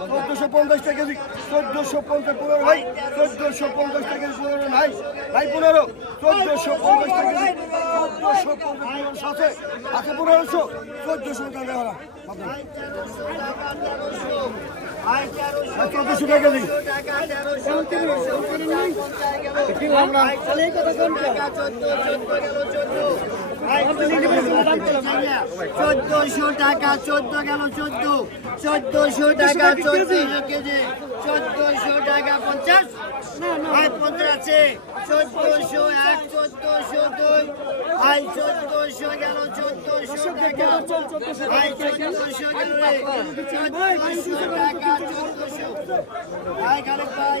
চোদ্দশো পঞ্চাশ টাকা কেজি চোদ্দশো পঞ্চাশ পনেরো ভাই চোদ্দশো পঞ্চাশ টাকা কেজি পনেরো ভাই ভাই পনেরো চোদ্দশো পঞ্চাশ টাকা কেজি চোদ্দশো পঞ্চাশ সাথে আছে পনেরোশো চোদ্দশো টাকা দেওয়া চোদ্দশো টাকা কেজি চোদ্দশো টাকা, চোদ্দ গেল চোদ্দ। চোদ্দশো টাকা, চোদ্দ কেজি। চোদ্দশো টাকা, পঞ্চাশ? ভাই পঞ্চাশ আছে। চোদ্দশো এক, চোদ্দশো দুই। ভাই চোদ্দশো গেল, চোদ্দশো টাকা। ভাই চোদ্দশো গেল চোদ্দশো টাকা, চোদ্দশো। ভাই খালেদ ভাই।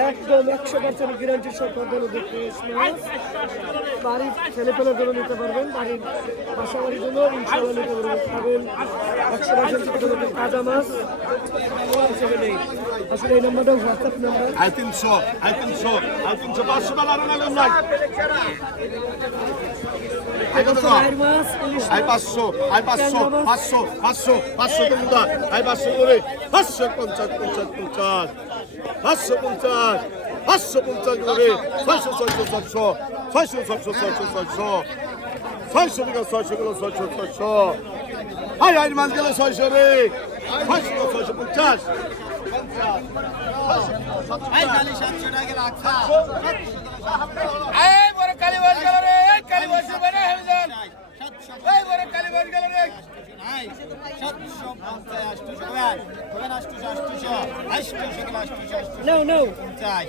একদম একশো পার্সেন্ট গ্যারান্টি নদীর ফ্রেশ মাছ বাড়ির ছেলে পেলের জন্য নিতে পারবেন বাড়ির বাসা বাড়ির জন্য ইনশাল্লাহ নিতে পারবেন। পাবেন একশো পার্সেন্ট তাজা মাছ। আসলে এই নাম্বারটা হোয়াটসঅ্যাপ নাম্বার। আই তিনশো আই তিনশো আই তিনশো পাঁচশো টাকা আরও লাগবে না আই পাঁচশো আই পাঁচশো পাঁচশো পাঁচশো পাঁচশো আই পাঁচশো করে পাঁচশো পঞ্চাশ পঞ্চাশ পঞ্চাশ পাঁচশো পঞ্চাশ পাঁচশো পঞ্চাশ করে ছয়শো ছয়শো ছয়শো ছয়শো ছয়শো ছয়শো ছয়শো ছয়শো টাকা ছয়শো কিলো ছয়শো ছয়শো হাই হাই মাছ গেলে ছয়শো রে ছয়শো কিলো ছয়শো পঞ্চাশ সাতশো টাকা রাখা এই বড় কালী বাস গেল রে এই কালী বাস বেরে হেলে যান এই বড় কালী বাস গেল রে নাই সাতশো পঞ্চাশ আটশোশো ভাই ধরেন আটশোশো আটশোশো আটশোশো গেল আটশোশো আটশোশো নাও নাও টাকা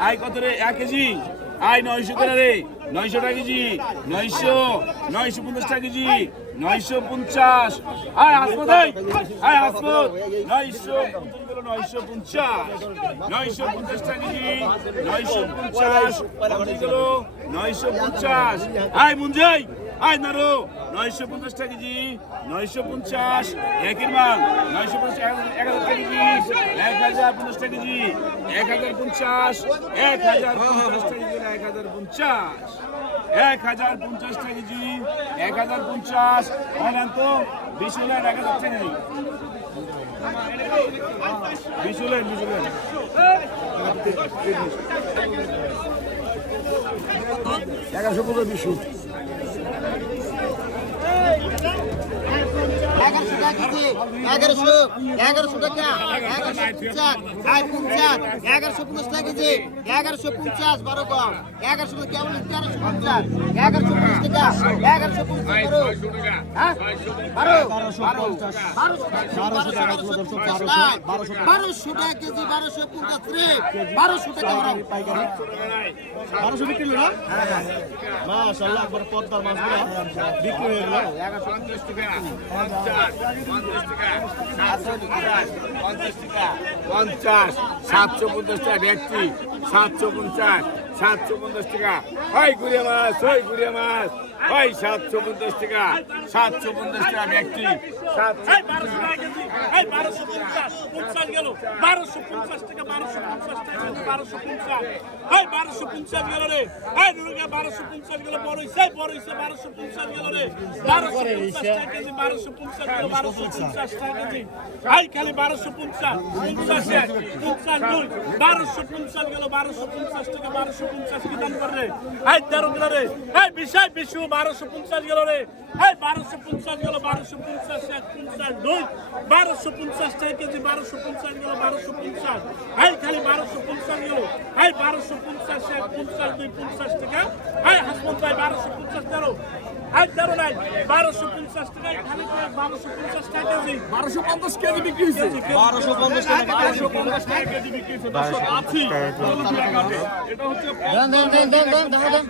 আই কত রে এক কেজি আই নয়শো করে রে নয়শো টাকা কেজি নয়শো নয়শো পঞ্চাশ টাকা কেজি নয়শো পঞ্চাশ আয় এই আয় হাসমত নয়শো নয়শো পঞ্চাশ। নয়শো পঞ্চাশ টাকা নয়শো পঞ্চাশ। গেল নয়শো পঞ্চাশ। আয় মুঞ্জাই আয় নারো, নয়শো পঞ্চাশ টাকা কেজি, নয়শো পঞ্চাশ। একের মাল, নয়শো পঞ্চাশ, এক হাজার টাকা কেজি, এক হাজার পঞ্চাশ টাকা কেজি, এক হাজার পঞ্চাশ, এক হাজার পঞ্চাশ টাকা কেজি, এক হাজার পঞ্চাশ। এক হাজার পঞ্চাশ টাকা কেজি, এক হাজার পঞ্চাশ। অনন্ত, বিশ হলেন এক হাজার টাকা কেজি। বিশুলেন বিশুলেন এগারোশো পনেরো বিশু কেজি এগারোশো এগারোশো টাকা, এগারোশো পঞ্চাশ, আয় পঞ্চাশ, এগারোশো পঞ্চাশ টাকা কেজি এগারোশো পঞ্চাশ বারো কম। এগারোশো কেমন? তেরোশো পঞ্চাশ। এগারোশো পঞ্চাশ টাকা। এগারোশো পঞ্চাশ বারো। হ্যাঁ? বারো। বারো বারোশো টাকা। কেজি, বারোশো পঞ্চাশ রে। বারোশো টাকা। বারোশো বিক্রি না একবার পদ্মার মাছগুলো বিক্রি হয়ে গেল। টাকা পঞ্চাশ টাকা। পঞ্চাশ সাতশো পঞ্চাশ টাকা ব্যক্তি সাতশো পঞ্চাশ। সাতশো পঞ্চাশ টাকা হয় গুড়িয়া মাছ হয় গুড়িয়া মাছ হয় সাতশো পঞ্চাশ টাকা সাতশো পঞ্চাশ টাকা ব্যক্তি বারোশো টাকা বারোশো পঞ্চাশ গেল বারোশো পঞ্চাশ টাকা বারোশো পঞ্চাশ কি দাম করে এই তেরো গেল রে। এই বিশাল বিশু, বারোশো পঞ্চাশ গেল রে। এই বারোশো পঞ্চাশ গেল বারোশো পঞ্চাশ, এক পঞ্চাশ, দুই। বারোশো পঞ্চাশ টাকা কেজি, বারোশো পঞ্চাশ গেল বারোশো পঞ্চাশ। এই খালি বারোশো হাই বারোশো পঞ্চাশ এক পঞ্চাশ দুই পঞ্চাশ টাকা। হাই হাসমত ভাই বারোশো পঞ্চাশ তেরো। নাই বারোশো পঞ্চাশ টাকা বারোশো পঞ্চাশ টাকা কেজি। বারোশো পঞ্চাশ কেজি বিক্রি হয়েছে। বারোশো পঞ্চাশ টাকা বারোশো পঞ্চাশ টাকা কেজি বিক্রি হয়েছে। দর্শক আছি। দেন দেন।